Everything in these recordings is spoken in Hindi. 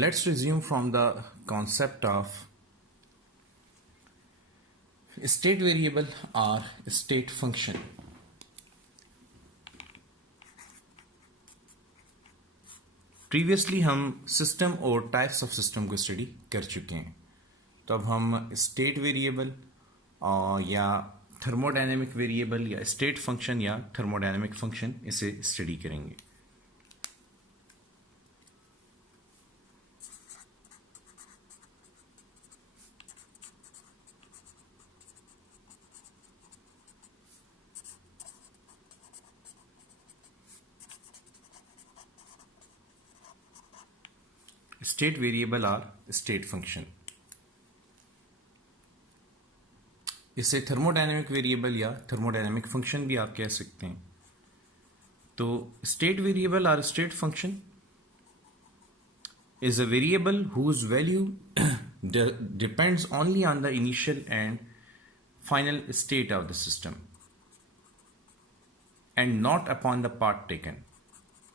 Let's resume from the concept of state variable or state function. Previously हम सिस्टम और टाइप्स ऑफ सिस्टम को स्टडी कर चुके हैं, तो अब हम स्टेट वेरिएबल या थर्मोडायनेमिक वेरिएबल या स्टेट फंक्शन या थर्मोडायनेमिक फंक्शन इसे स्टडी करेंगे। स्टेट वेरिएबल और स्टेट फंक्शन, इसे थर्मोडायनेमिक वेरिएबल या थर्मोडायनेमिक फंक्शन भी आप कह सकते हैं। तो स्टेट वेरिएबल और state function is a variable whose value depends only on the initial and final state of the system and not upon the part taken.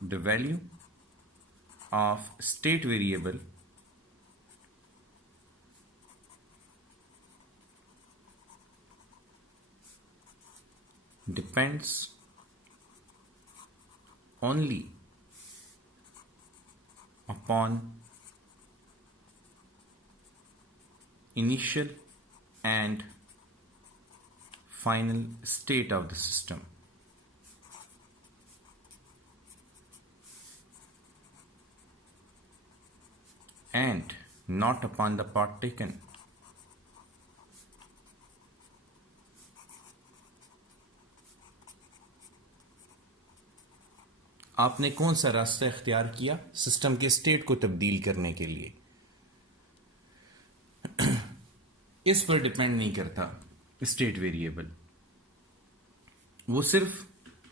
The value of state variable depends only upon initial and final state of the system and not upon the part taken. आपने कौन सा रास्ता इख्तियार किया सिस्टम के स्टेट को तब्दील करने के लिए, इस पर डिपेंड नहीं करता स्टेट वेरिएबल। वो सिर्फ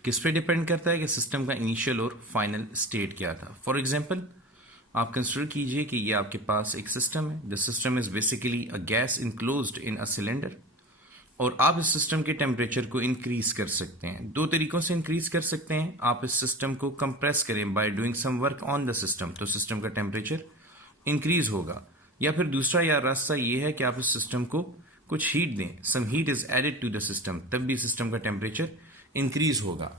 किस पे डिपेंड करता है कि सिस्टम का इनिशियल और फाइनल स्टेट क्या था। फॉर एग्जांपल, आप कंसिडर कीजिए कि ये आपके पास एक सिस्टम है। The system is basically a gas enclosed in a cylinder, और आप इस सिस्टम के टेम्परेचर को इंक्रीज कर सकते हैं। दो तरीकों से इंक्रीज कर सकते हैं। आप इस सिस्टम को कंप्रेस करें by doing some work on the system, तो सिस्टम का टेम्परेचर इंक्रीज होगा। या फिर दूसरा या रास्ता ये है कि आप इस सिस्टम को कुछ हीट दें, some heat is added to the system, तब भी सिस्टम का टेम्परेचर इंक्रीज होगा।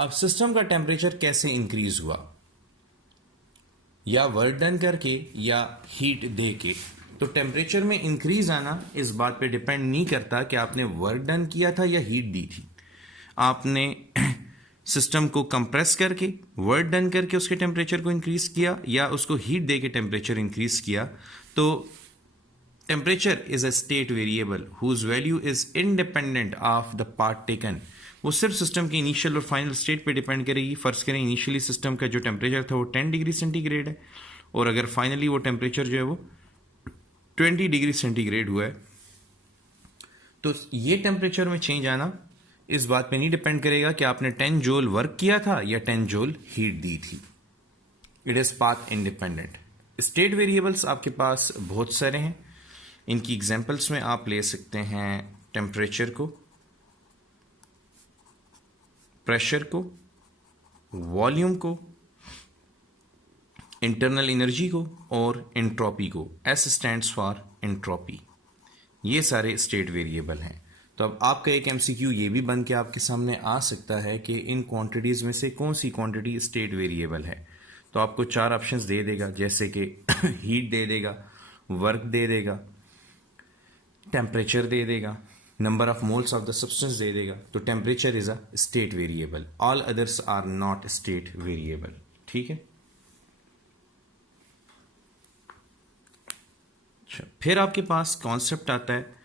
अब सिस्टम का टेम्परेचर कैसे इंक्रीज हुआ, या वर्क डन करके या हीट दे के। तो टेम्परेचर में इंक्रीज आना इस बात पे डिपेंड नहीं करता कि आपने वर्क डन किया था या हीट दी थी। आपने सिस्टम को कंप्रेस करके वर्क डन करके उसके टेम्परेचर को इंक्रीज किया या उसको हीट दे के टेम्परेचर इंक्रीज किया, तो temperature is a state variable whose value is independent of the part taken. वो सिर्फ सिस्टम की इनिशियल और फाइनल स्टेट पे डिपेंड करेगी। फर्ज करें इनिशियली सिस्टम का जो टेम्परेचर था वो 10 डिग्री सेंटीग्रेड है, और अगर फाइनली वो टेम्परेचर जो है वो 20 डिग्री सेंटीग्रेड हुआ है, तो ये टेम्परेचर में चेंज आना इस बात पे नहीं डिपेंड करेगा कि आपने 10 जूल वर्क किया था या 10 जूल हीट दी थी। It is path independent. State variables आपके पास बहुत सारे हैं। इनकी एग्जांपल्स में आप ले सकते हैं टेम्परेचर को, प्रेशर को, वॉल्यूम को, इंटरनल एनर्जी को और एंट्रोपी को। S stands for entropy. ये सारे स्टेट वेरिएबल हैं। तो अब आपका एक एमसीक्यू ये भी बन के आपके सामने आ सकता है कि इन क्वांटिटीज में से कौन सी क्वांटिटी स्टेट वेरिएबल है। तो आपको 4 ऑप्शंस दे देगा, जैसे कि हीट दे देगा, वर्क दे देगा, टेम्परेचर दे देगा, number of moles of the substance दे देगा। तो temperature is a state variable, all others are not state variable. ठीक है। अच्छा, फिर आपके पास कॉन्सेप्ट आता है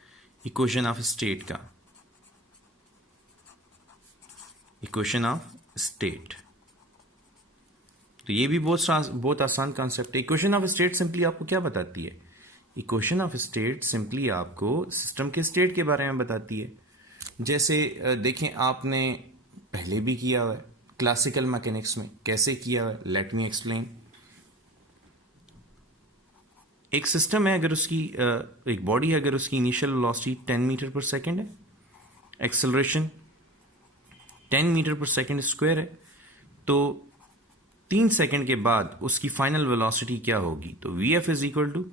इक्वेशन ऑफ स्टेट का। इक्वेशन ऑफ स्टेट, तो ये भी बहुत आसान कॉन्सेप्ट है। इक्वेशन ऑफ स्टेट सिंपली आपको क्या बताती है? इक्वेशन ऑफ स्टेट सिंपली आपको सिस्टम के स्टेट के बारे में बताती है। जैसे देखें, आपने पहले भी किया हुआ है क्लासिकल मैकेनिक्स में। कैसे किया हुआ है, लेट मी एक्सप्लेन। एक सिस्टम है, अगर उसकी एक बॉडी है, अगर उसकी initial velocity 10 metre per second है, acceleration 10 metre per second square है, तो 3 सेकंड के बाद उसकी फाइनल वेलोसिटी क्या होगी? तो V F is equal to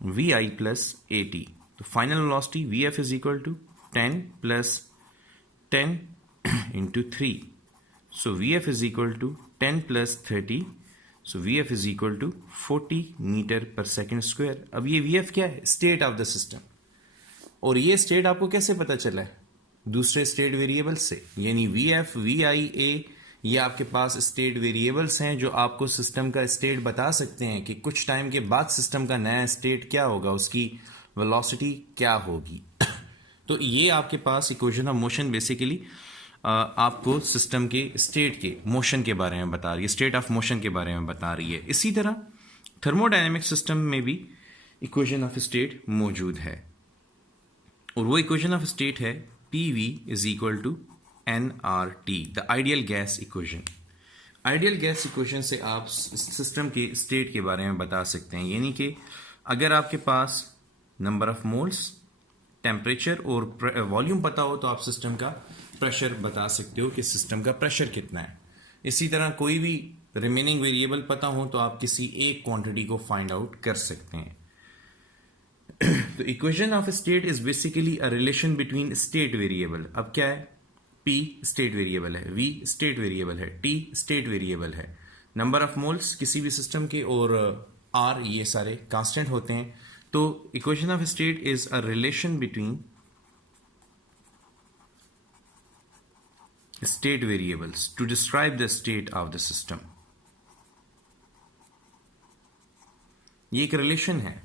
V I plus A T. तो final velocity V F is equal to 10 plus 10 into 3। So V F is equal to 10 plus 30। So V F is equal to 40 metre per second square. अब ये वी एफ क्या है? State of the system. और ये स्टेट आपको कैसे पता चला है? दूसरे स्टेट वेरिएबल से, यानी वी एफ, वी आई, ए, ये आपके पास स्टेट वेरिएबल्स हैं जो आपको सिस्टम का स्टेट बता सकते हैं कि कुछ टाइम के बाद सिस्टम का नया स्टेट क्या होगा, उसकी वेलोसिटी क्या होगी। तो ये आपके पास इक्वेशन ऑफ मोशन बेसिकली आपको सिस्टम के स्टेट के मोशन के बारे में बता रही है, स्टेट ऑफ मोशन के बारे में बता रही है। इसी तरह थर्मोडायनेमिक सिस्टम में भी इक्वेशन ऑफ स्टेट मौजूद है, और वो इक्वेशन ऑफ स्टेट है PV is equal to nRT, the ideal gas equation. Ideal gas equation से आप सिस्टम के स्टेट के बारे में बता सकते हैं, यानी कि अगर आपके पास नंबर ऑफ मोल्स, टेम्परेचर और वॉल्यूम पता हो तो आप सिस्टम का प्रेशर बता सकते हो कि सिस्टम का प्रेशर कितना है। इसी तरह कोई भी रिमेनिंग वेरिएबल पता हो तो आप किसी एक क्वांटिटी को फाइंड आउट कर सकते हैं। तो equation of state is basically a relation between state variable. अब क्या है? P स्टेट वेरिएबल है, V स्टेट वेरिएबल है, T स्टेट वेरिएबल है, नंबर ऑफ मोल्स किसी भी सिस्टम के और R ये सारे कांस्टेंट होते हैं। तो equation of state is a relation between state variables to describe the state of the system. ये एक रिलेशन है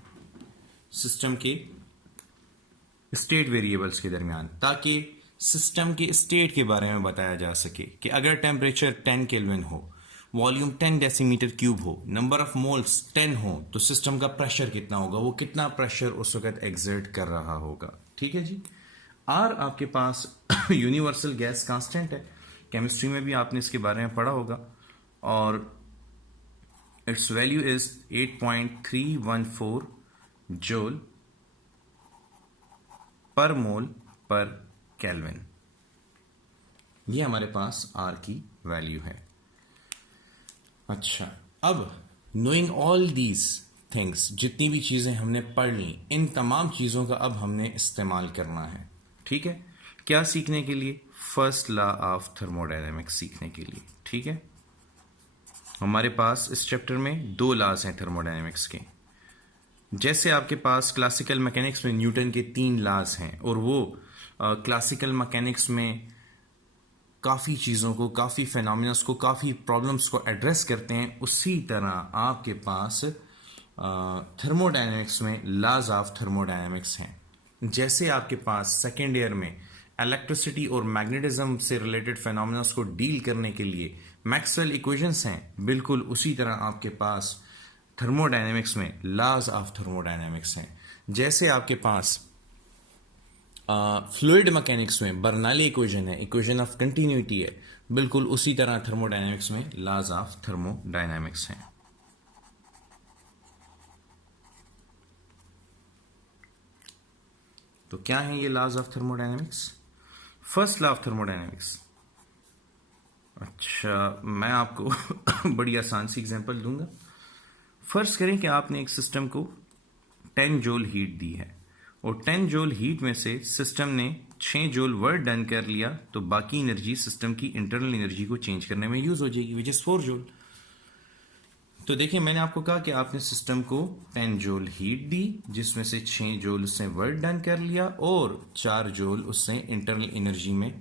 सिस्टम के स्टेट वेरिएबल्स के दरमियान, ताकि सिस्टम के स्टेट के बारे में बताया जा सके कि अगर टेम्परेचर 10 केल्विन हो, वॉल्यूम 10 डेसीमीटर क्यूब हो, नंबर ऑफ मोल्स 10 हो, तो सिस्टम का प्रेशर कितना होगा, वो कितना प्रेशर उस वक्त एग्जर्ट कर रहा होगा। ठीक है जी। आर आपके पास यूनिवर्सल गैस कांस्टेंट है, केमिस्ट्री में भी आपने इसके बारे में पढ़ा होगा, और इट्स वैल्यू इज 8.314 जूल पर मोल पर केल्विन। ये हमारे पास आर की वैल्यू है। अच्छा, अब नोइंग ऑल दीज थिंग्स, जितनी भी चीजें हमने पढ़ ली, इन तमाम चीजों का अब हमने इस्तेमाल करना है। ठीक है, क्या सीखने के लिए? फर्स्ट लॉ ऑफ थर्मोडायनेमिक्स सीखने के लिए। ठीक है, हमारे पास इस चैप्टर में 2 लॉज हैं थर्मोडायनेमिक्स के। जैसे आपके पास क्लासिकल मैकेनिक्स में न्यूटन के 3 लॉज हैं, और वो क्लासिकल मैकेनिक्स में काफ़ी चीज़ों को, काफ़ी फिनोमिनस को, काफ़ी प्रॉब्लम्स को एड्रेस करते हैं, उसी तरह आपके पास थर्मोडायनेमिक्स में लॉज ऑफ थर्मोडायनेमिक्स हैं। जैसे आपके पास सेकेंड ईयर में इलेक्ट्रिसिटी और मैग्नेटिज्म से रिलेटेड फिनोमिनस को डील करने के लिए मैक्सवेल इक्वेशंस हैं, बिल्कुल उसी तरह आपके पास थर्मोडायनेमिक्स में लॉज ऑफ थर्मोडायनेमिक्स हैं। जैसे आपके पास फ्लूइड मैकेनिक्स में बर्नौली इक्वेशन है, इक्वेशन ऑफ कंटिन्यूटी है, बिल्कुल उसी तरह थर्मोडायनेमिक्स में लॉज ऑफ थर्मोडायनेमिक्स हैं। तो क्या है ये laws of thermodynamics? First law of thermodynamics, अच्छा मैं आपको बड़ी आसान सी एग्जांपल दूंगा। फर्ज करें कि आपने एक सिस्टम को 10 जूल हीट दी है, और 10 जूल हीट में से सिस्टम ने 6 जूल वर्क डन कर लिया, तो बाकी एनर्जी सिस्टम की इंटरनल एनर्जी को चेंज करने में यूज हो जाएगी, विच इज 4 जूल। तो देखिए, मैंने आपको कहा कि आपने सिस्टम को 10 जूल हीट दी, जिसमें से 6 जूल उसने वर्क डन कर लिया, और 4 जूल उसने इंटरनल एनर्जी में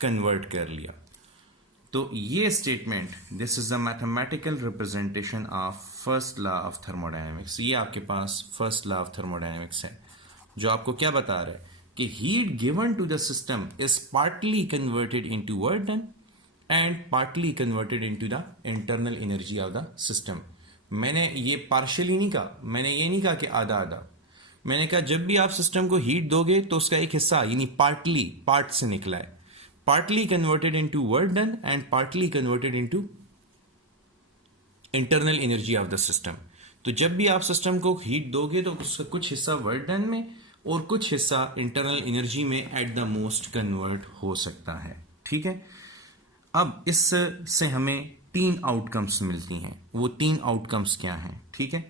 कन्वर्ट कर लिया। तो ये statement, this is the mathematical representation of first law of thermodynamics. ये आपके पास फर्स्ट लॉ ऑफ थर्मोडायनेमिक्स है, जो आपको क्या बता रहा है कि heat given to the system is partly converted into work done and partly converted into the internal energy of the system. मैंने ये पार्शियली नहीं कहा, मैंने ये नहीं कहा कि आधा आधा, मैंने कहा जब भी आप सिस्टम को हीट दोगे तो उसका एक हिस्सा, यानी पार्टली, पार्ट से निकला है, partly converted into work done and partly converted into internal energy of the system। तो जब भी आप सिस्टम को हीट दोगे तो उसका कुछ हिस्सा वर्क डन में और कुछ हिस्सा इंटरनल एनर्जी में एट द मोस्ट कन्वर्ट हो सकता है। ठीक है, अब इससे हमें तीन आउटकम्स मिलती हैं। वो तीन आउटकम्स क्या हैं? ठीक है,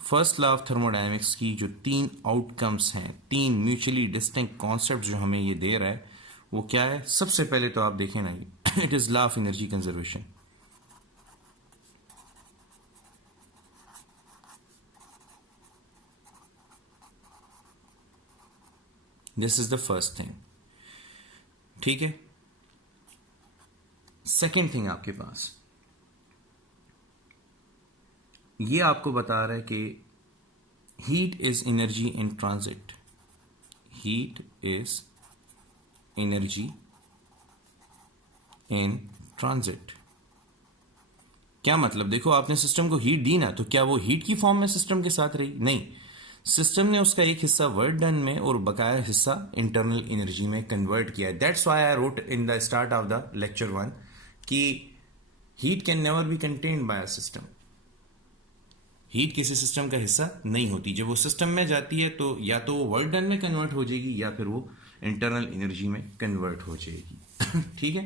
फर्स्ट लॉ ऑफ थर्मोडायनेमिक्स की जो तीन आउटकम्स हैं, तीन म्यूचुअली डिस्टिंक्ट कॉन्सेप्ट जो हमें ये दे रहा है, वो क्या है? सबसे पहले तो आप देखें ना, it is law of energy conservation. This is the first thing. ठीक है, सेकेंड थिंग आपके पास ये आपको बता रहा है कि heat is energy in transit. Heat is energy in transit. क्या मतलब? देखो, आपने सिस्टम को हीट दी ना, तो क्या वो हीट की फॉर्म में सिस्टम के साथ रही? नहीं, सिस्टम ने उसका एक हिस्सा वर्क डन में और बकाया हिस्सा इंटरनल एनर्जी में कन्वर्ट किया है। That's why I wrote in the start of the lecture 1 कि heat can never be contained by a system. Heat किसी सिस्टम का हिस्सा नहीं होती। जब वो सिस्टम में जाती है तो या तो वो वर्क डन में कन्वर्ट हो जाएगी या फिर वो इंटरनल एनर्जी में कन्वर्ट हो जाएगी। ठीक है,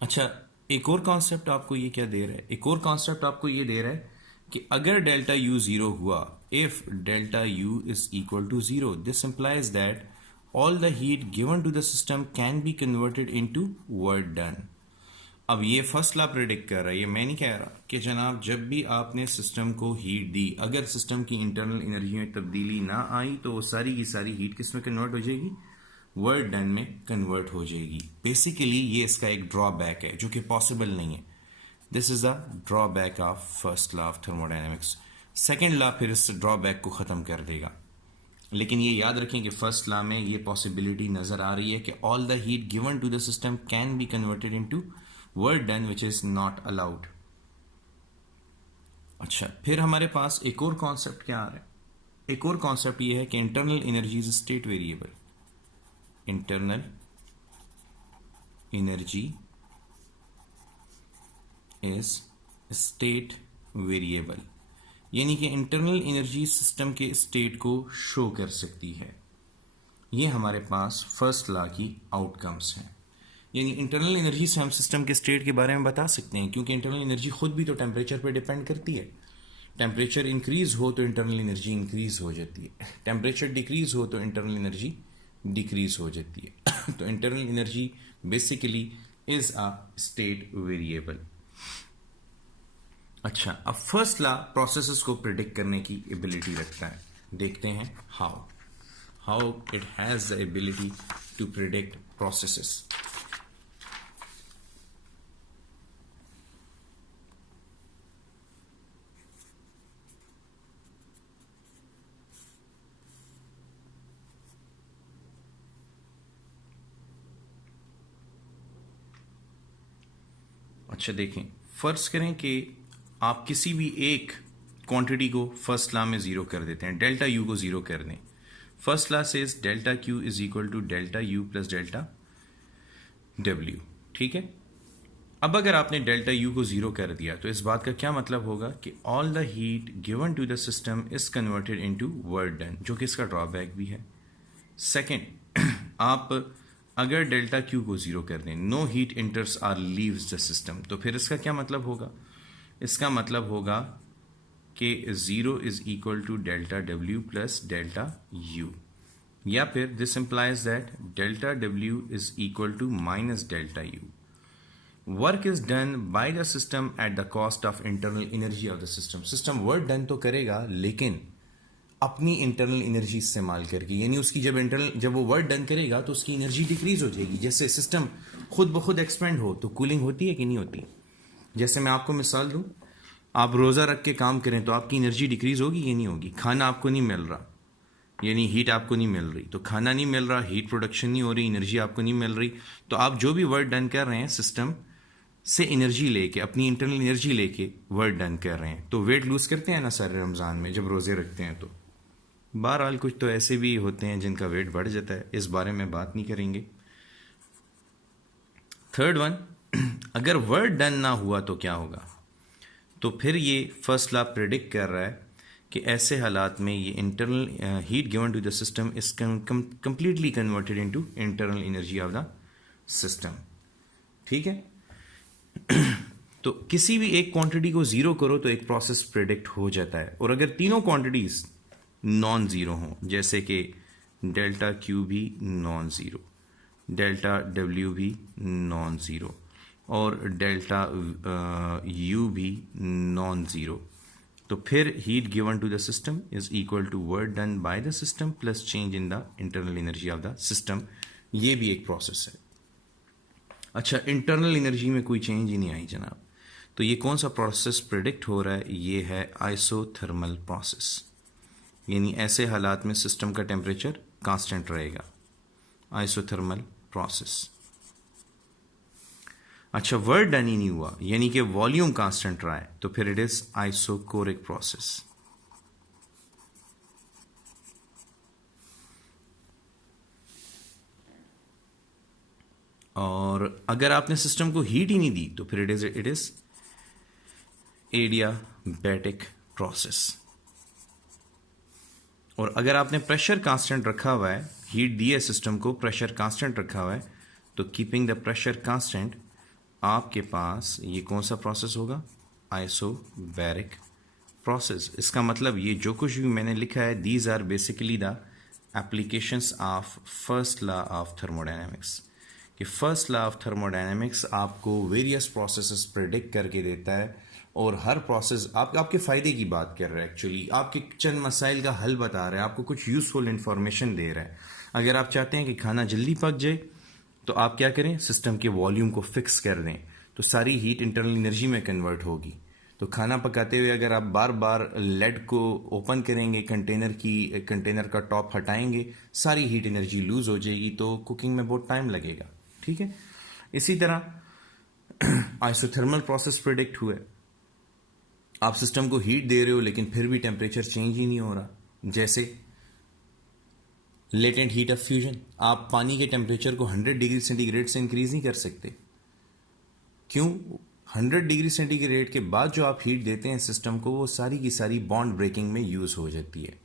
अच्छा, एक और कॉन्सेप्ट आपको ये क्या दे रहा है? एक और कॉन्सेप्ट आपको ये दे रहा है कि अगर डेल्टा यू जीरो हुआ, if delta U is equal to zero, this implies that all the heat given to the system can be converted into work done. अब ये फर्स्ट लॉ प्रेडिक्ट कर रहा है, ये मैं नहीं कह रहा कि जनाब जब भी आपने सिस्टम को हीट दी, अगर सिस्टम की इंटरनल एनर्जी में तब्दीली ना आई तो वो सारी की सारी हीट किस में कन्वर्ट हो जाएगी? वर्क डन में कन्वर्ट हो जाएगी। बेसिकली ये इसका एक ड्रॉबैक है जो कि पॉसिबल नहीं है। This is the drawback of first law of thermodynamics. Second law फिर इस ड्रॉबैक को ख़त्म कर देगा। लेकिन ये याद रखें कि फर्स्ट लॉ में ये पॉसिबिलिटी नज़र आ रही है कि all the heat given to the system can be converted into work done which is not allowed. अच्छा, फिर हमारे पास एक और कॉन्सेप्ट क्या आ रहा है? एक और कॉन्सेप्ट ये है कि internal energy is state variable. Internal energy is state variable, यानी कि इंटरनल एनर्जी सिस्टम के स्टेट को शो कर सकती है। ये हमारे पास फर्स्ट लॉ की आउटकम्स हैं। यानी इंटरनल एनर्जी से हम सिस्टम के स्टेट के बारे में बता सकते हैं, क्योंकि इंटरनल एनर्जी खुद भी तो टेम्परेचर पर डिपेंड करती है। टेम्परेचर इंक्रीज हो तो इंटरनल एनर्जी इंक्रीज हो जाती है, टेम्परेचर डिक्रीज हो तो इंटरनल एनर्जी डिक्रीज हो जाती है। तो internal energy basically is a state variable. अच्छा, अब फर्स्ट लॉ प्रोसेसेस को प्रिडिक्ट करने की एबिलिटी रखता है। देखते हैं how it has the ability to predict processes. अच्छा देखें, फर्ज करें कि आप किसी भी एक क्वांटिटी को फर्स्ट लॉ में जीरो कर देते हैं, डेल्टा यू को जीरो कर दें। First law says delta Q is equal to delta U plus delta W. ठीक है, अब अगर आपने डेल्टा यू को जीरो कर दिया तो इस बात का क्या मतलब होगा कि all the heat given to the system is converted into work done, जो कि इसका ड्रॉबैक भी है। सेकेंड, आप अगर डेल्टा क्यू को जीरो कर दें, no heat enters or leaves the system, तो फिर इसका क्या मतलब होगा? इसका मतलब होगा कि zero is equal to delta W plus delta U, या फिर this implies that delta W is equal to minus delta U. Work is done by the system at the cost of internal energy of the system. System work done तो करेगा लेकिन अपनी इंटरनल एनर्जी इस्तेमाल करके, यानी उसकी जब वो वर्क डन करेगा तो उसकी एनर्जी डिक्रीज हो जाएगी। जैसे सिस्टम खुद ब खुद एक्सपेंड हो तो कूलिंग होती है कि नहीं होती? जैसे मैं आपको मिसाल दूं, आप रोज़ा रख के काम करें तो आपकी एनर्जी डिक्रीज होगी कि नहीं होगी? खाना आपको नहीं मिल रहा, यानी हीट आपको नहीं मिल रही, तो खाना नहीं मिल रहा, हीट प्रोडक्शन नहीं हो रही, एनर्जी आपको नहीं मिल रही, तो आप जो भी वर्क डन कर रहे हैं सिस्टम से एनर्जी लेके, अपनी इंटरनल एनर्जी लेके वर्क डन कर रहे हैं। तो वेट लूज करते हैं ना सारे रमज़ान में जब रोज़े रखते हैं, तो बहरहाल कुछ तो ऐसे भी होते हैं जिनका वेट बढ़ जाता है, इस बारे में बात नहीं करेंगे। थर्ड वन, अगर वर्क डन ना हुआ तो क्या होगा? तो फिर ये फर्स्ट लॉ प्रेडिक्ट कर रहा है कि ऐसे हालात में ये internal heat given to the system is completely converted into internal energy of the system. ठीक है। तो किसी भी एक क्वांटिटी को जीरो करो तो एक प्रोसेस प्रिडिक्ट हो जाता है, और अगर तीनों क्वांटिटीज नॉन जीरो हों, जैसे कि डेल्टा क्यू भी नॉन जीरो, डेल्टा डब्ल्यू भी नॉन जीरो, और डेल्टा यू भी नॉन जीरो, तो फिर heat given to the system is equal to work done by the system plus change in the internal energy of the system. ये भी एक प्रोसेस है। अच्छा, इंटरनल एनर्जी में कोई चेंज ही नहीं आई जनाब। तो ये कौन सा प्रोसेस प्रिडिक्ट हो रहा है? ये है आइसोथर्मल प्रोसेस, यानी ऐसे हालात में सिस्टम का टेम्परेचर कांस्टेंट रहेगा, आइसोथर्मल प्रोसेस। अच्छा, वर्क डन ही नहीं हुआ, यानी कि वॉल्यूम कांस्टेंट रहा है, तो फिर इट इज आइसोकोरिक प्रोसेस। और अगर आपने सिस्टम को हीट ही नहीं दी तो फिर इट इज एडियाबैटिक प्रोसेस। और अगर आपने प्रेशर कांस्टेंट रखा हुआ है, हीट दी है सिस्टम को, प्रेशर कांस्टेंट रखा हुआ है, तो कीपिंग द प्रेशर कांस्टेंट आपके पास ये कौन सा प्रोसेस होगा? Isobaric process. इसका मतलब ये जो कुछ भी मैंने लिखा है, these are basically the applications of first law of thermodynamics. कि फर्स्ट लॉ ऑफ थर्मोडायनेमिक्स आपको वेरियस प्रोसेसेस प्रेडिक्ट करके देता है, और हर प्रोसेस आपके फ़ायदे की बात कर रहा है, एक्चुअली आपके चंद मसाइल का हल बता रहा है, आपको कुछ यूज़फुल इंफॉर्मेशन दे रहा है। अगर आप चाहते हैं कि खाना जल्दी पक जाए तो आप क्या करें? सिस्टम के वॉल्यूम को फिक्स कर दें, तो सारी हीट इंटरनल एनर्जी में कन्वर्ट होगी। तो खाना पकाते हुए अगर आप बार बार लेड को ओपन करेंगे, कंटेनर का टॉप हटाएंगे, सारी हीट एनर्जी लूज हो जाएगी, तो कुकिंग में बहुत टाइम लगेगा। ठीक है। इसी तरह आइसोथर्मल प्रोसेस प्रिडिक्ट हुए, आप सिस्टम को हीट दे रहे हो लेकिन फिर भी टेम्परेचर चेंज ही नहीं हो रहा, जैसे लेटेंट हीट ऑफ फ्यूजन। आप पानी के टेम्परेचर को 100 डिग्री सेंटीग्रेड से इंक्रीज नहीं कर सकते। क्यों? 100 डिग्री सेंटीग्रेड के बाद जो आप हीट देते हैं सिस्टम को, वो सारी की सारी बॉन्ड ब्रेकिंग में यूज हो जाती है।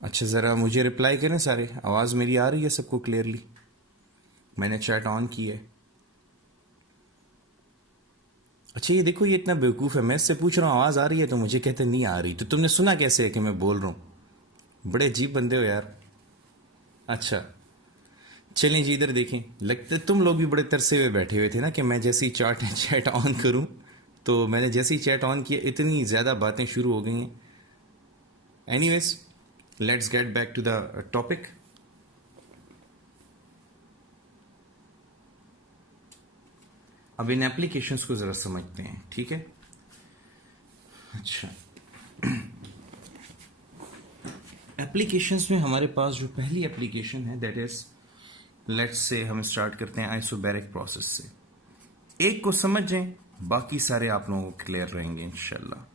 अच्छा, ज़रा मुझे रिप्लाई करें सारे, आवाज़ मेरी आ रही है सबको क्लियरली? मैंने चैट ऑन की है। अच्छा, ये देखो, ये इतना बेवकूफ़ है, मैं इससे पूछ रहा हूँ आवाज़ आ रही है तो मुझे कहते नहीं आ रही। तो तुमने सुना कैसे है कि मैं बोल रहा हूँ? बड़े अजीब बंदे हो यार। अच्छा, चलें जी, इधर देखें। लगता तुम लोग भी बड़े तरसे हुए बैठे हुए थे ना कि मैं जैसे ही चैट ऑन करूं, तो मैंने जैसे ही चैट ऑन किया इतनी ज़्यादा बातें शुरू हो गई हैं। Anyways, let's get back to the topic. अब इन एप्लीकेशंस को ज़रा समझते हैं, ठीक है? अच्छा, एप्लीकेशंस में हमारे पास जो पहली एप्लीकेशन है, दैट इज, लेट्स से हम स्टार्ट करते हैं आइसोबैरिक प्रोसेस से। एक को समझ जाएं, बाकी सारे आप लोगों को क्लियर रहेंगे इंशाल्लाह।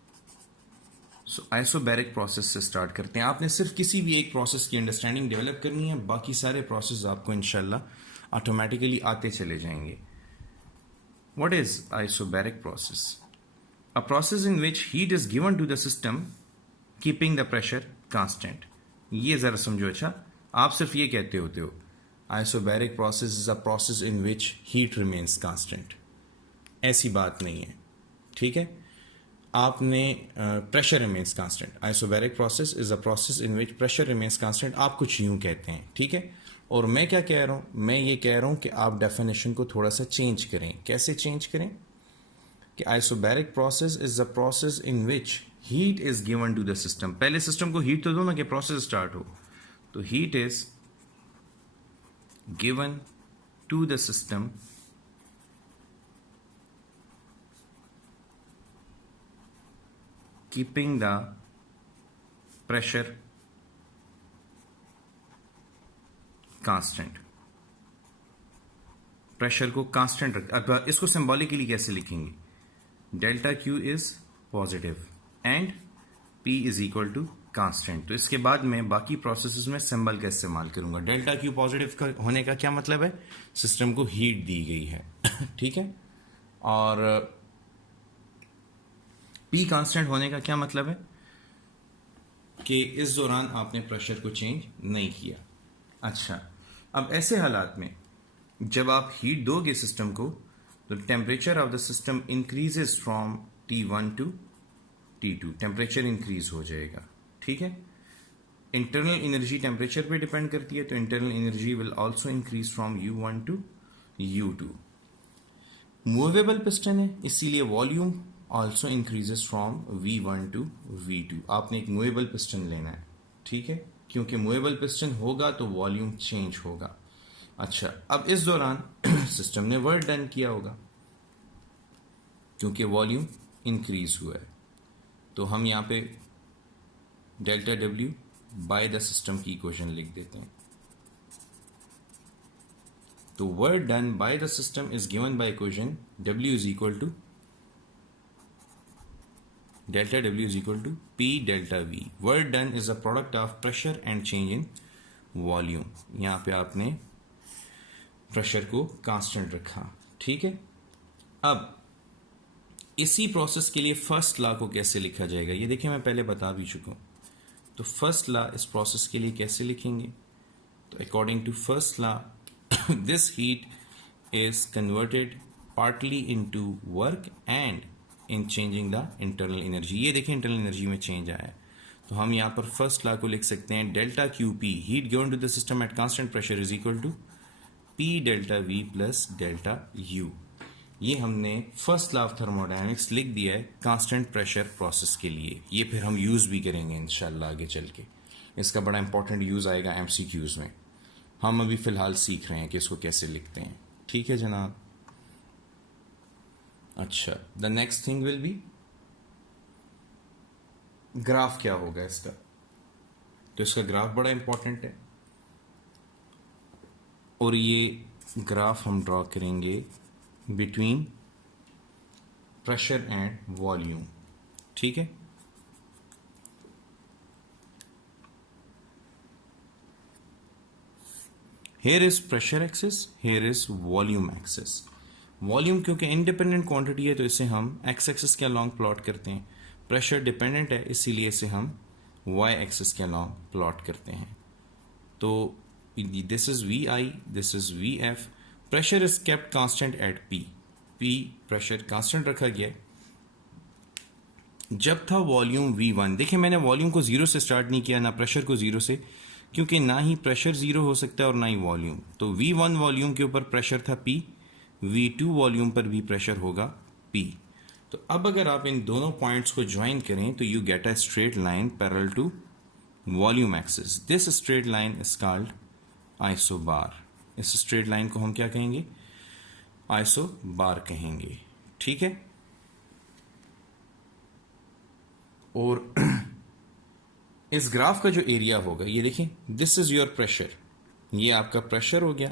सो आइसोबैरिक प्रोसेस से स्टार्ट करते हैं। आपने सिर्फ किसी भी एक प्रोसेस की अंडरस्टैंडिंग डेवलप करनी है, बाकी सारे प्रोसेस आपको इंशाल्लाह ऑटोमेटिकली आते चले जाएंगे। What is isobaric process? A process in which heat is given to the system keeping the pressure constant. ये जरा समझो। अच्छा, आप सिर्फ ये कहते होते हो isobaric process is a process in which heat remains constant. ऐसी बात नहीं है, ठीक है? आपने pressure remains constant, isobaric process is a process in which pressure remains constant, आप कुछ यूं कहते हैं, ठीक है? और मैं क्या कह रहा हूं? मैं ये कह रहा हूं कि आप डेफिनेशन को थोड़ा सा चेंज करें। कैसे चेंज करें? कि isobaric process is a process in which heat is given to the system. पहले सिस्टम को हीट तो दो ना कि प्रोसेस स्टार्ट हो। तो heat is given to the system keeping the pressure constant. Pressure को कांस्टेंट रख, अब इसको सिंबॉलिकली कैसे लिखेंगे? Delta Q is positive and P is equal to constant. तो इसके बाद मैं बाकी प्रोसेसेस में सिंबल का इस्तेमाल करूंगा। डेल्टा क्यू पॉजिटिव होने का क्या मतलब है? सिस्टम को हीट दी गई है ठीक है। और पी कांस्टेंट होने का क्या मतलब है? कि इस दौरान आपने प्रेशर को चेंज नहीं किया। अच्छा, अब ऐसे हालात में जब आप हीट दोगे सिस्टम को, तो temperature of the system increases from T1 to T2, temperature increase हो जाएगा। ठीक है, इंटरनल एनर्जी टेम्परेचर पे डिपेंड करती है, तो internal energy will also increase from U1 to U2। Movable piston है, इसीलिए volume also increases from V1 to V2। आपने एक मूवेबल पिस्टन लेना है, ठीक है, क्योंकि मूवेबल पिस्टन होगा तो वॉल्यूम चेंज होगा। अच्छा, अब इस दौरान सिस्टम ने वर्क डन किया होगा क्योंकि वॉल्यूम इंक्रीज हुआ है, तो हम यहां पे delta W by the system की इक्वेशन लिख देते हैं। तो work done by the system is given by equation W is equal to delta W is equal to P delta V। Work done is a product of pressure and change in volume. यहां पे आपने प्रेशर को कांस्टेंट रखा, ठीक है। अब इसी प्रोसेस के लिए फर्स्ट लॉ को कैसे लिखा जाएगा, ये देखिए मैं पहले बता भी चुका हूं। तो फर्स्ट लॉ इस प्रोसेस के लिए कैसे लिखेंगे? तो according to first law this heat is converted partly into work and in changing the internal energy. ये देखिए इंटरनल एनर्जी में चेंज आया है, तो हम यहां पर फर्स्ट लॉ को लिख सकते हैं delta Q P, heat given to the system at constant pressure, is equal to P delta V plus delta U. ये हमने फर्स्ट लॉ ऑफ थर्मोडायनेमिक्स लिख दिया है कांस्टेंट प्रेशर प्रोसेस के लिए। ये फिर हम यूज भी करेंगे इंशाल्लाह आगे चल के, इसका बड़ा इंपॉर्टेंट यूज आएगा एमसीक्यूज में। हम अभी फिलहाल सीख रहे हैं कि इसको कैसे लिखते हैं, ठीक है जनाब। अच्छा, the next thing will be graph क्या होगा इसका। तो इसका ग्राफ बड़ा इंपॉर्टेंट है, और ये ग्राफ हम ड्रॉ करेंगे बिटवीन प्रेशर एंड वॉल्यूम, ठीक है। Here is pressure axis, here is volume axis. Volume क्योंकि इंडिपेंडेंट क्वांटिटी है तो इसे हम एक्स एक्सिस के अलॉन्ग प्लॉट करते हैं। प्रेशर डिपेंडेंट है इसीलिए इसे हम वाई एक्सिस के अलॉन्ग प्लॉट करते हैं। तो this is V I, this is V F. Pressure is kept constant at P, P pressure constant रखा गया है। जब था वॉल्यूम V1, देखिए मैंने वॉल्यूम को जीरो से स्टार्ट नहीं किया, ना प्रेशर को जीरो से, क्योंकि ना ही प्रेशर जीरो हो सकता है और ना ही वॉल्यूम। तो V1 वॉल्यूम के ऊपर प्रेशर था P, V2 वॉल्यूम पर भी प्रेशर होगा P। तो अब अगर आप इन दोनों पॉइंट्स को ज्वाइन करें तो you get a straight line parallel to volume axis. This straight line is called isobar. इस स्ट्रेट लाइन को हम क्या कहेंगे? आइसोबार कहेंगे, ठीक है। और इस ग्राफ का जो एरिया होगा, ये देखिए दिस इज योर प्रेशर, ये आपका प्रेशर हो गया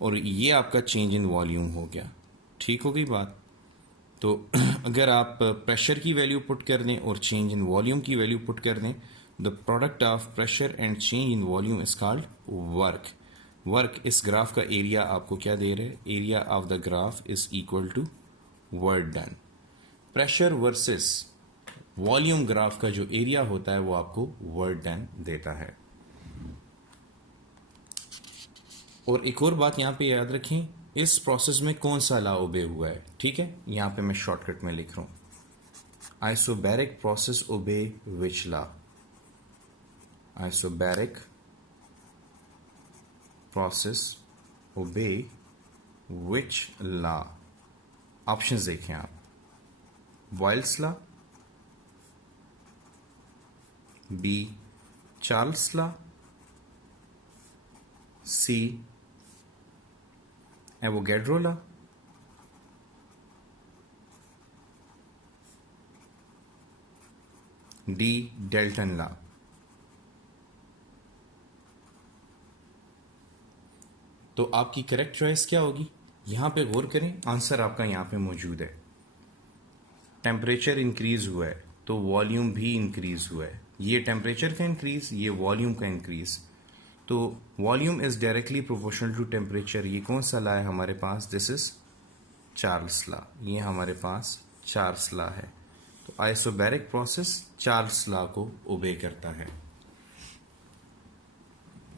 और ये आपका चेंज इन वॉल्यूम हो गया, ठीक हो गई बात। तो अगर आप प्रेशर की वैल्यू पुट कर दें और चेंज इन वॉल्यूम की वैल्यू पुट कर दें, the product of pressure and change in volume is called work. Work, इस ग्राफ का एरिया आपको क्या दे रहे हैं? Area of the graph is equal to work done. Pressure versus volume graph का जो एरिया होता है वो आपको वर्क डन देता है। और एक और बात यहां पे याद रखें, इस प्रोसेस में कौन सा लॉ ओबे हुआ है, ठीक है। यहां पे मैं शॉर्टकट में लिख रहा हूं, आइसोबैरिक प्रोसेस ओबे विच लॉ। आइसोबैरिक प्रोसेस ओबे विच लॉ। ऑप्शंस देखें आप, Boyle's law, B Charles law, C Avogadro law, D Dalton law. तो आपकी करेक्ट चॉइस क्या होगी? यहां पे गौर करें, आंसर आपका यहां पे मौजूद है। टेम्परेचर इंक्रीज हुआ है तो वॉल्यूम भी इंक्रीज हुआ है। ये टेम्परेचर का इंक्रीज, ये वॉल्यूम का इंक्रीज। तो volume is directly proportional to temperature. ये कौन सा लॉ है हमारे पास? This is Charles law. ये हमारे पास चार्ल्स लॉ है। तो आइसोबैरिक प्रोसेस चार्ल्स लॉ को ओबे करता है।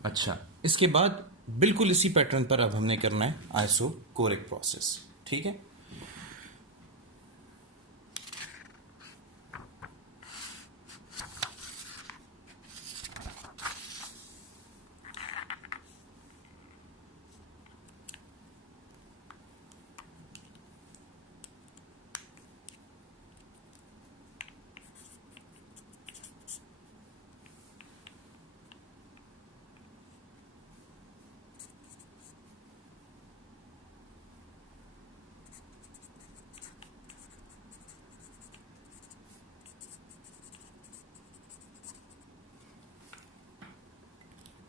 अच्छा, इसके बाद बिल्कुल इसी पैटर्न पर अब हमने करना है आइसोकोरिक प्रोसेस। ठीक है,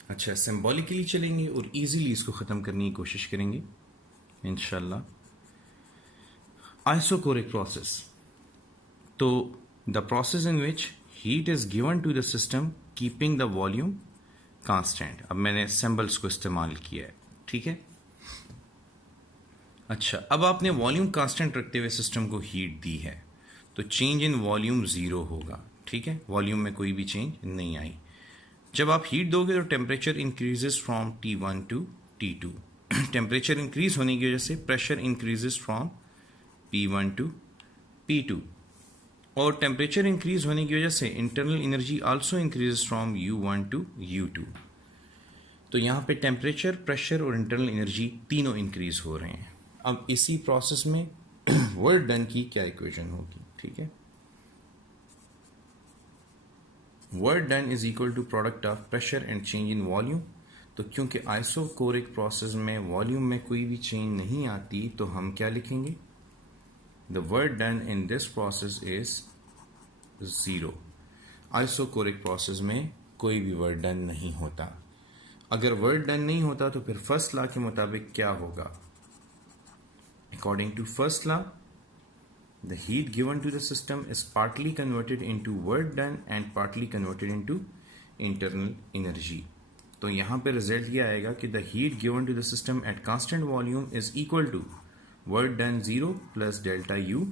अच्छा, सिंबॉलिकली चलेंगे और इजीली इसको ख़त्म करने की कोशिश करेंगे इंशाल्लाह। आइसोकोरिक प्रोसेस, तो the process in which heat is given to the system keeping the volume constant. अब मैंने सिंबल्स को इस्तेमाल किया है। ठीक है, अच्छा, अब आपने वॉल्यूम कांस्टेंट रखते हुए सिस्टम को हीट दी है तो चेंज इन वॉल्यूम जीरो होगा। ठीक है, वॉल्यूम में कोई भी चेंज नहीं आई। जब आप हीट दोगे तो temperature increases from T1 to T2। Temperature increase होने की वजह से pressure increases from P1 to P2, और टेम्परेचर इंक्रीज होने की वजह से internal energy also increases from U1 to U2। तो यहाँ पे टेम्परेचर, प्रेशर और इंटरनल एनर्जी तीनों इंक्रीज हो रहे हैं। अब इसी प्रोसेस में वर्क डन की क्या इक्वेशन होगी? ठीक है, work done is equal to product of pressure and change in volume. तो क्योंकि आइसोकोरिक प्रोसेस में वॉल्यूम में कोई भी चेंज नहीं आती तो हम क्या लिखेंगे? The work done in this process is zero. Isochoric process में कोई भी वर्क डन नहीं होता। अगर वर्क डन नहीं होता तो फिर फर्स्ट लॉ के मुताबिक क्या होगा? According to first law, the heat given to the system is partly converted into work done and partly converted into internal energy. तो यहाँ पे रिजल्ट ये आएगा कि the heat given to the system at constant volume is equal to work done 0 plus delta U.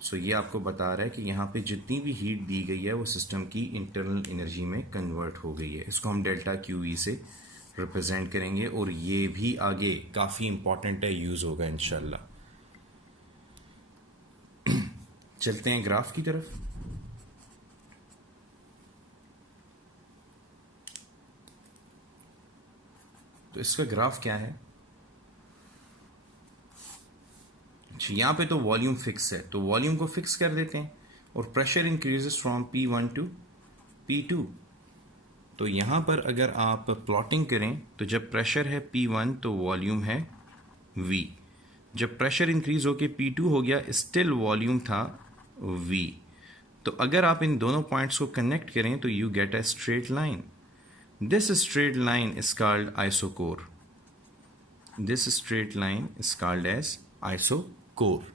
सो ये आपको बता रहा है कि यहाँ पे जितनी भी हीट दी गई है वो सिस्टम की इंटरनल एनर्जी में कन्वर्ट हो गई है। इसको हम डेल्टा QE से रिप्रेजेंट करेंगे और ये भी आगे काफ़ी इंपॉर्टेंट है, यूज़ होगा इंशाल्लाह। चलते हैं ग्राफ की तरफ। तो इसका ग्राफ क्या है? अच्छा, यहां पे तो वॉल्यूम फिक्स है तो वॉल्यूम को फिक्स कर देते हैं और pressure increases from P1 to P2। तो यहां पर अगर आप प्लॉटिंग करें तो जब प्रेशर है P1 तो वॉल्यूम है V। जब प्रेशर इंक्रीज होके P2 हो गया, स्टिल वॉल्यूम था V। तो अगर आप इन दोनों पॉइंट्स को कनेक्ट करें तो you get a straight line. This straight line is called isochore. This straight line is called as isochore.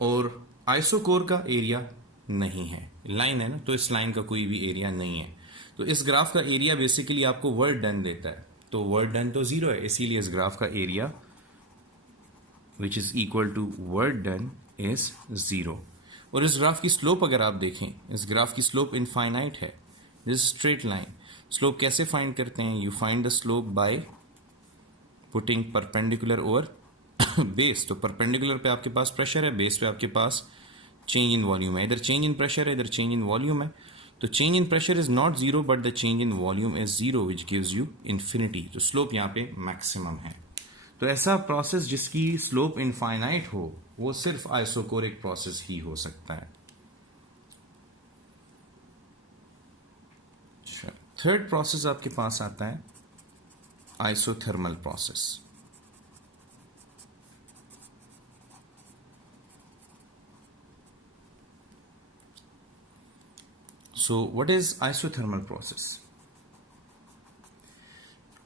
और आइसोकोर का एरिया नहीं है, लाइन है ना, तो इस लाइन का कोई भी एरिया नहीं है। तो इस ग्राफ का एरिया बेसिकली आपको वर्क डन देता है, तो वर्क डन तो जीरो है, इसीलिए इस ग्राफ का area which is equal to work done is zero. और इस ग्राफ की स्लोप अगर आप देखें, इस ग्राफ की स्लोप इनफाइनाइट है। दिस स्ट्रेट लाइन स्लोप कैसे फाइंड करते हैं? You find the slope by putting perpendicular over base. तो परपेंडिकुलर पे आपके पास प्रेशर है, बेस पे आपके पास चेंज इन वॉल्यूम है। इधर चेंज इन प्रेशर है, इधर चेंज इन वॉल्यूम है। तो change in pressure is not zero but the change in volume is zero which gives you infinity. तो स्लोप यहाँ पे मैक्सिमम है। तो ऐसा प्रोसेस जिसकी स्लोप इनफाइनाइट हो वो सिर्फ आइसोकोरिक प्रोसेस ही हो सकता है। थर्ड प्रोसेस आपके पास आता है isothermal process. So what is isothermal process?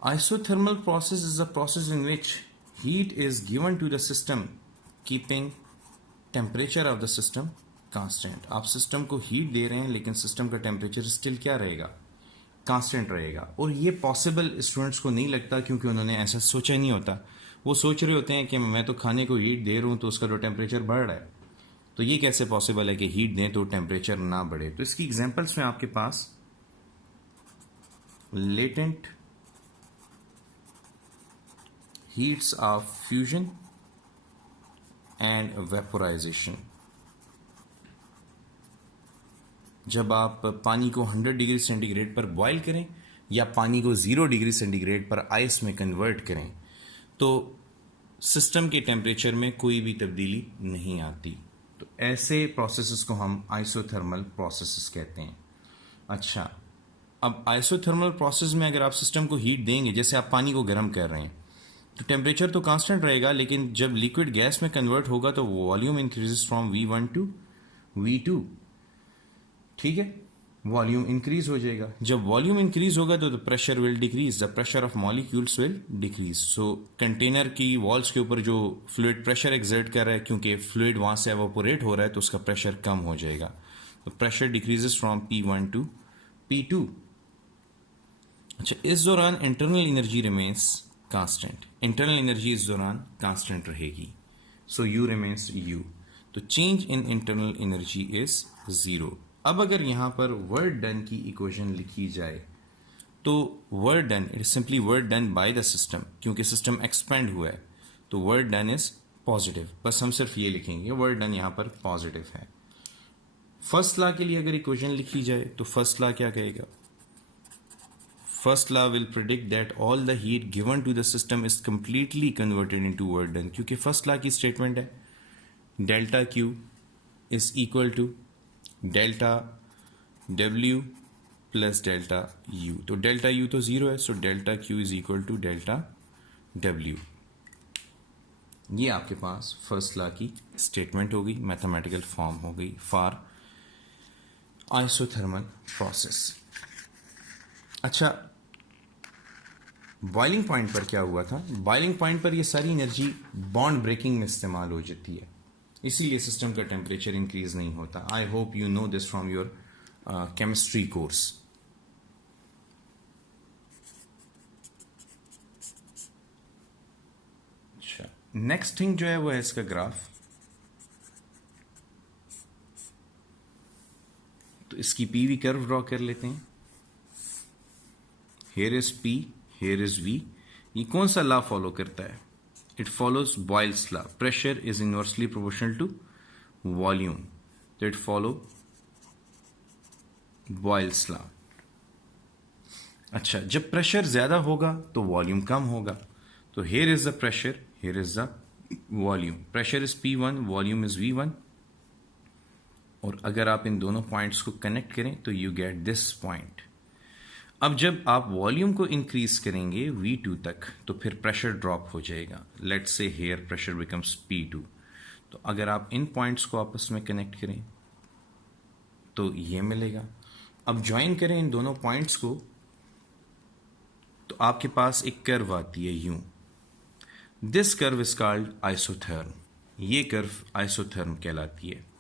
Isothermal process is a process in which heat is given to the system keeping temperature of the system constant. आप सिस्टम को हीट दे रहे हैं लेकिन सिस्टम का टेम्परेचर स्टिल क्या रहेगा, कांस्टेंट रहेगा. और ये पॉसिबल स्टूडेंट्स को नहीं लगता क्योंकि उन्होंने ऐसा सोचा नहीं होता. वो सोच रहे होते हैं कि मैं तो खाने को हीट दे रहा हूँ तो उसका तो टेम्परेचर बढ़ रहा है, तो ये कैसे पॉसिबल है कि हीट दें तो टेम्परेचर ना बढ़े. तो इसकी एग्जांपल्स में आपके पास latent heats of fusion and vaporisation. जब आप पानी को 100 डिग्री सेंटीग्रेड पर बॉयल करें या पानी को 0 डिग्री सेंटीग्रेड पर आइस में कन्वर्ट करें तो सिस्टम के टेम्परेचर में कोई भी तब्दीली नहीं आती. तो ऐसे प्रोसेसेस को हम आइसोथर्मल प्रोसेसेस कहते हैं. अच्छा, अब आइसोथर्मल प्रोसेस में अगर आप सिस्टम को हीट देंगे, जैसे आप पानी को गर्म कर रहे हैं, तो टेम्परेचर तो कांस्टेंट रहेगा, लेकिन जब लिक्विड गैस में कन्वर्ट होगा तो volume increases from V1 to V2. ठीक है, वॉल्यूम इंक्रीज हो जाएगा. जब वॉल्यूम इंक्रीज होगा तो the pressure will decrease, the pressure of molecules will decrease. So container की वॉल्स के ऊपर जो फ्लूइड प्रेशर एक्सर्ट कर रहा है, क्योंकि फ्लूइड वहां से एवापोरेट हो रहा है तो उसका प्रेशर कम हो जाएगा. तो pressure decreases from P1 to P2. अच्छा, इस दौरान internal energy remains constant. Internal energy इस दौरान कांस्टेंट रहेगी. सो U रिमेन्स U. तो change in internal energy is 0. अब अगर यहां पर वर्क डन की इक्वेशन लिखी जाए तो work done, it is simply work done by the system, क्योंकि सिस्टम एक्सपेंड हुआ है तो वर्क डन इज पॉजिटिव. बस हम सिर्फ ये लिखेंगे, वर्क डन यहां पर पॉजिटिव है. फर्स्ट लॉ के लिए अगर इक्वेशन लिखी जाए तो फर्स्ट लॉ क्या कहेगा? First law will predict that all the heat given to the system is completely converted into work done, क्योंकि फर्स्ट लॉ की स्टेटमेंट है delta Q is equal to delta W plus delta U. तो डेल्टा U तो 0 है, so delta Q is equal to delta W. ये आपके पास फर्स्ट लॉ की स्टेटमेंट हो गई, मैथमेटिकल फॉर्म हो गई फॉर आइसोथर्मल प्रोसेस. अच्छा, बॉइलिंग पॉइंट पर क्या हुआ था? बॉइलिंग पॉइंट पर ये सारी एनर्जी बॉन्ड ब्रेकिंग में इस्तेमाल हो जाती है, इसीलिए सिस्टम का टेम्परेचर इंक्रीज नहीं होता. I hope you know this from your chemistry course. अच्छा, नेक्स्ट थिंग जो है वो है इसका ग्राफ. तो इसकी पीवी कर्व ड्रॉ कर लेते हैं. Here is P, here is V. ये कौन सा लॉ फॉलो करता है? It follows Boyle's law. Pressure is inversely proportional to volume. So it follow Boyle's law. अच्छा, जब प्रेशर ज्यादा होगा तो वॉल्यूम कम होगा. तो here is the pressure, here is the volume. Pressure is P1, volume is V1. और अगर आप इन दोनों पॉइंट्स को कनेक्ट करें तो you get this point. अब जब आप वॉल्यूम को इंक्रीज करेंगे V2 तक तो फिर प्रेशर ड्रॉप हो जाएगा. Let's say hair pressure becomes P2. तो अगर आप इन पॉइंट्स को आपस में कनेक्ट करें तो ये मिलेगा. अब ज्वाइन करें इन दोनों पॉइंट्स को तो आपके पास एक कर्व आती है यूं. This curve is called isotherm. ये कर्व आइसोथर्म कहलाती है.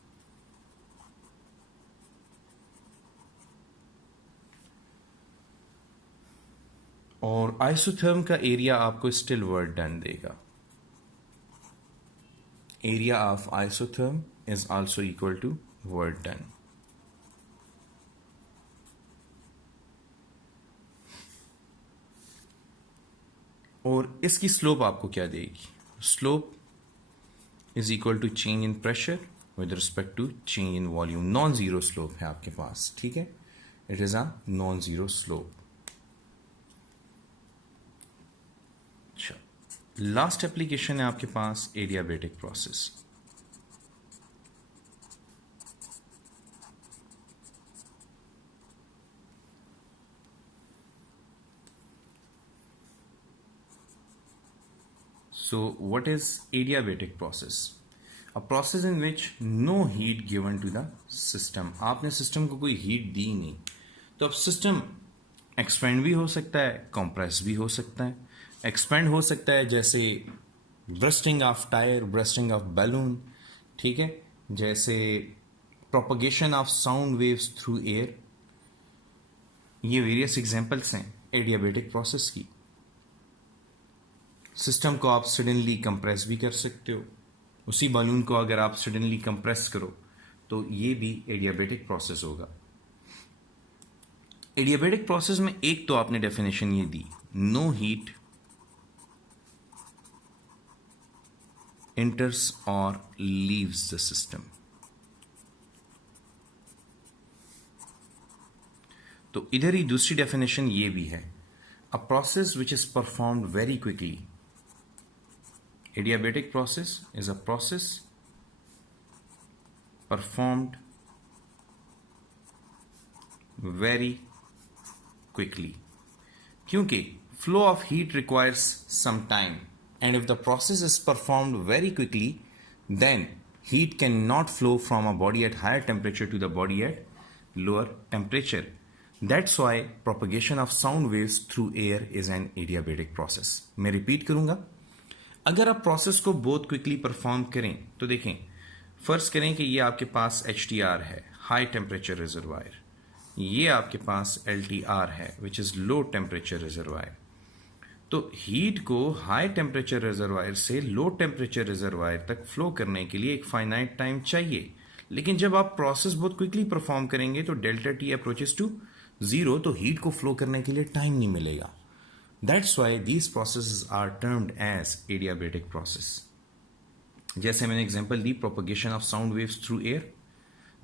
और आइसोथर्म का एरिया आपको स्टिल वर्क डन देगा. Area of isotherm is also equal to work done. और इसकी स्लोप आपको क्या देगी? Slope is equal to change in pressure with respect to change in volume. Non zero slope है आपके पास, ठीक है, it is a non zero slope. Last application है आपके पास adiabatic process. So what is adiabatic process? A process in which no heat given to the system. आपने सिस्टम को कोई हीट दी नहीं, तो अब सिस्टम एक्सपेंड भी हो सकता है, कंप्रेस भी हो सकता है। एक्सपेंड हो सकता है जैसे bursting of tyre, bursting of balloon, ठीक है, जैसे propagation of sound waves through air. ये वेरियस एग्जांपल्स हैं एडियाबेटिक प्रोसेस की। सिस्टम को आप सडनली कंप्रेस भी कर सकते हो, उसी बलून को अगर आप सडनली कंप्रेस करो तो ये भी एडियाबेटिक प्रोसेस होगा। एडियाबेटिक प्रोसेस में एक तो आपने डेफिनेशन ये दी, no heat enters or leaves the system। तो इधर ही दूसरी डेफिनेशन ये भी है, a process which is performed very quickly. Adiabatic process is a process performed very quickly, क्योंकि flow of heat requires some time, and if the process is performed very quickly, then heat cannot flow from a body at higher temperature to the body at lower temperature. That's why propagation of sound waves through air is an adiabatic process। मैं रिपीट करूंगा, अगर आप प्रोसेस को बहुत क्विकली परफॉर्म करें तो देखें, फर्ज करें कि ये आपके पास HTR है, हाई टेम्परेचर रिजर्वायर, ये आपके पास LTR है which is low temperature reservoir. तो हीट को हाई टेम्परेचर रिजर्वायर से लो टेम्परेचर रिजर्वायर तक फ्लो करने के लिए एक फाइनाइट टाइम चाहिए, लेकिन जब आप प्रोसेस बहुत क्विकली परफॉर्म करेंगे तो delta T approaches to zero, तो हीट को फ्लो करने के लिए टाइम नहीं मिलेगा। That's why these processes are termed as adiabatic process. जैसे मैंने एग्जांपल दी propagation of sound waves through air,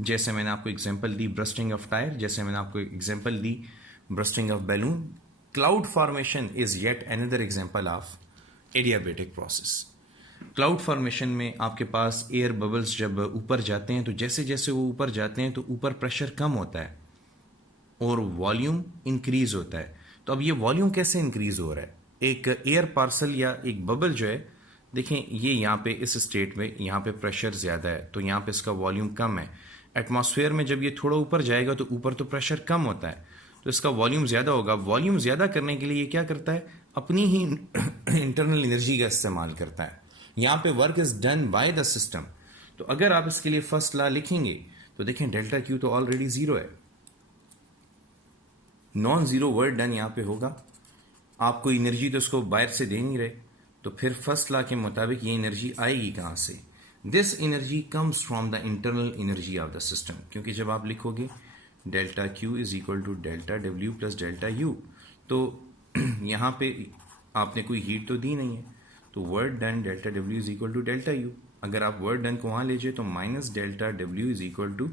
जैसे मैंने आपको एग्जांपल दी ब्रस्टिंग ऑफ टायर, जैसे मैंने आपको एग्जांपल दी bursting of balloon. Cloud formation is yet another example of adiabatic process। Cloud formation में आपके पास एयर बबल्स जब ऊपर जाते हैं तो जैसे जैसे वो ऊपर जाते हैं तो ऊपर प्रेशर कम होता है और वॉल्यूम इंक्रीज होता है। तो अब ये वॉल्यूम कैसे इंक्रीज हो रहा है? एक एयर पार्सल या एक बबल जो है, देखें ये यहाँ पे इस स्टेट में यहाँ पे प्रेशर ज्यादा है तो यहाँ पे इसका वॉल्यूम कम है। एटमॉस्फेयर में जब ये थोड़ा ऊपर जाएगा तो ऊपर तो प्रेशर कम होता है तो इसका वॉल्यूम ज्यादा होगा। वॉल्यूम ज्यादा करने के लिए ये क्या करता है? अपनी ही इंटरनल एनर्जी का इस्तेमाल करता है। यहां पे work is done by the system. तो अगर आप इसके लिए फर्स्ट लॉ लिखेंगे तो देखें डेल्टा क्यू तो ऑलरेडी जीरो है, नॉन जीरो वर्क डन यहां पे होगा। आप कोई एनर्जी तो उसको बाहर से दे नहीं रहे, तो फिर फर्स्ट लॉ के मुताबिक ये एनर्जी आएगी कहां से? This energy comes from the internal energy of the system, क्योंकि जब आप लिखोगे delta Q is equal to delta W plus delta U, तो यहां पे आपने कोई हीट तो दी नहीं है, तो work done delta W is equal to delta U. अगर आप वर्क डन को वहां ले जाए तो minus delta W is equal to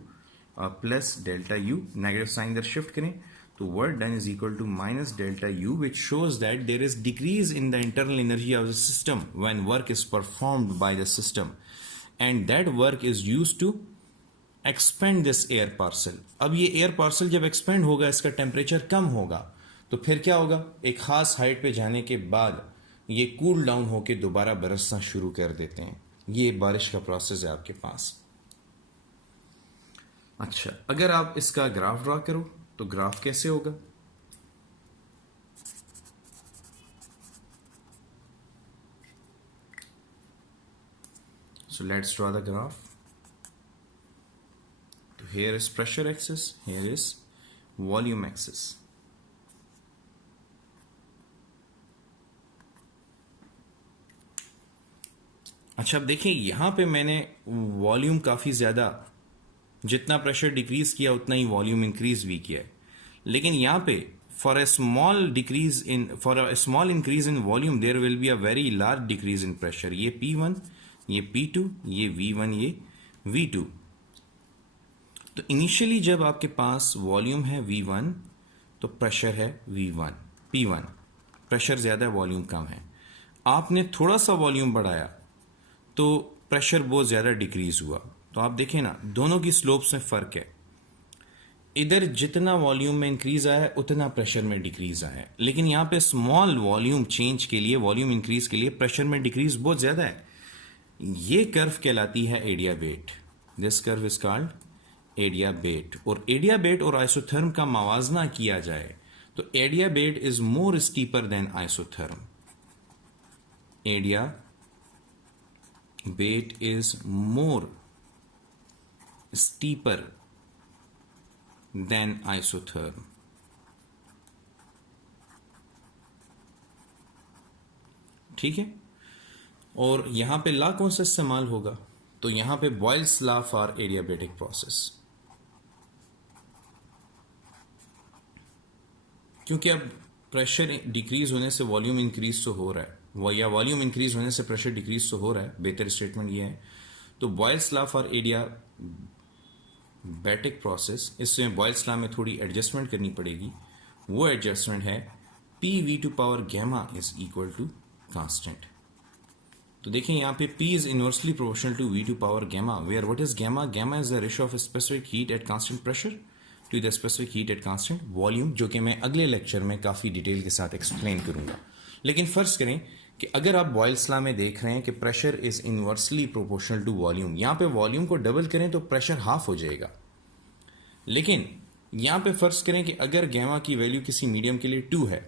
plus delta U, negative sign इधर शिफ्ट करें तो work done is equal to minus delta U, which shows that there is decrease in the internal energy of the system when work is performed by the system, and that work is used to expand this air parcel. अब ये एयर पार्सल जब एक्सपेंड होगा, इसका टेम्परेचर कम होगा, तो फिर क्या होगा? एक खास हाइट पे जाने के बाद ये कूल डाउन होके दोबारा बरसना शुरू कर देते हैं। ये बारिश का प्रोसेस है आपके पास। अच्छा, अगर आप इसका ग्राफ ड्रॉ करो तो ग्राफ कैसे होगा? So let's draw the graph. Here is pressure axis, here is volume axis। अच्छा, अब देखिए यहां पे मैंने वॉल्यूम काफी ज्यादा, जितना प्रेशर डिक्रीज किया उतना ही वॉल्यूम इंक्रीज भी किया है, लेकिन यहां पे for a small increase in volume there will be a very large decrease in pressure. ये P1, ये P2, ये V1, ये V2। तो इनिशियली जब आपके पास वॉल्यूम है V1 तो प्रेशर है V1 P1, प्रेशर ज्यादा है वॉल्यूम कम है। आपने थोड़ा सा वॉल्यूम बढ़ाया तो प्रेशर बहुत ज्यादा डिक्रीज हुआ। तो आप देखें ना, दोनों की स्लोप्स में फर्क है। इधर जितना वॉल्यूम में इंक्रीज आया है उतना प्रेशर में डिक्रीज आया है, लेकिन यहां पे स्मॉल वॉल्यूम चेंज के लिए, वॉल्यूम इंक्रीज के लिए प्रेशर में डिक्रीज बहुत ज्यादा है। ये कर्व कहलाती है adiabat. This curve is called adiabat. और एडियाबेट और आइसोथर्म का मवाजना किया जाए तो adiabat is more steeper than isotherm. Adiabate is more steeper than isotherm. ठीक है. और यहां पे ला कौन सा इस्तेमाल होगा? तो यहां पे boils law for adiabatic process. क्योंकि अब प्रेशर डिक्रीज होने से वॉल्यूम इंक्रीज तो हो रहा है, या वॉल्यूम इंक्रीज होने से प्रेशर डिक्रीज तो हो रहा है, बेहतर स्टेटमेंट ये है. तो Boyle's law for adiabatic process, इसमें बॉयल्स लॉ में थोड़ी एडजस्टमेंट करनी पड़ेगी. वो एडजस्टमेंट है PV² gamma is equal to constant. तो देखिए यहाँ पे P is inversely proportional to V² gamma, where what is gamma? Gamma is the ratio of specific heat at constant pressure to the specific heat at constant volume, जो कि मैं अगले लेक्चर में काफी डिटेल के साथ एक्सप्लेन करूंगा. लेकिन फर्ज करें कि अगर आप बॉयल्स लॉ में देख रहे हैं कि pressure is inversely proportional to volume, यहां पे वॉल्यूम को डबल करें तो प्रेशर हाफ हो जाएगा. लेकिन यहां पे फर्ज करें कि अगर गैमा की वैल्यू किसी मीडियम के लिए 2 है,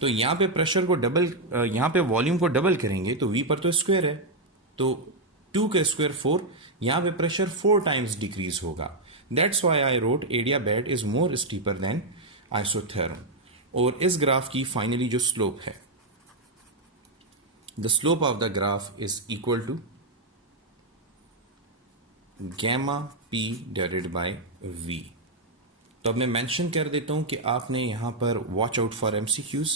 तो यहां पे प्रेशर को डबल, यहां पे वॉल्यूम को डबल करेंगे तो V पर तो स्क्वायर है, तो 2 का स्क्वायर 4, यहां पे प्रेशर 4 टाइम्स डिक्रीज होगा. That's why I wrote adiabat is more steeper than isotherm. और इस ग्राफ की फाइनली जो स्लोप है, the slope of the graph is equal to gamma P divided by V. तो अब मैं मेंशन कर देता हूं कि आपने यहां पर वॉच आउट फॉर MCQs.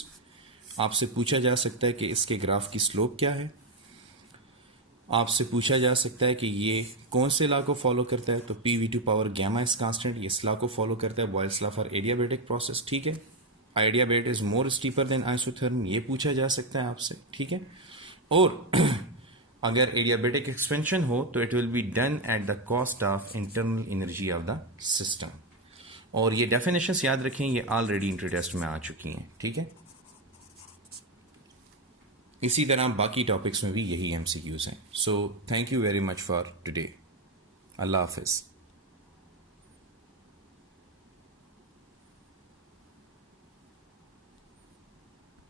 आपसे पूछा जा सकता है कि इसके ग्राफ की स्लोप क्या है. आपसे पूछा जा सकता है कि ये कौन से लॉ को फॉलो करता है. तो PV² गैमा इज कांस्टेंट, ये इस लॉ को फॉलो करता है, Boyle's law for adiabatic process. ठीक है. Adiabat is more steeper than isotherm, ये पूछा जा सकता है आपसे. ठीक है. और अगर एडियाबैटिक एक्सपेंशन हो तो it will be done at the cost of internal energy of the system. और ये डेफिनेशंस याद रखें, ये ऑलरेडी इंटर टेस्ट में आ चुकी हैं. ठीक है. इसी तरह बाकी टॉपिक्स में भी यही MCQs हैं. So thank you very much for today. Allah Hafiz.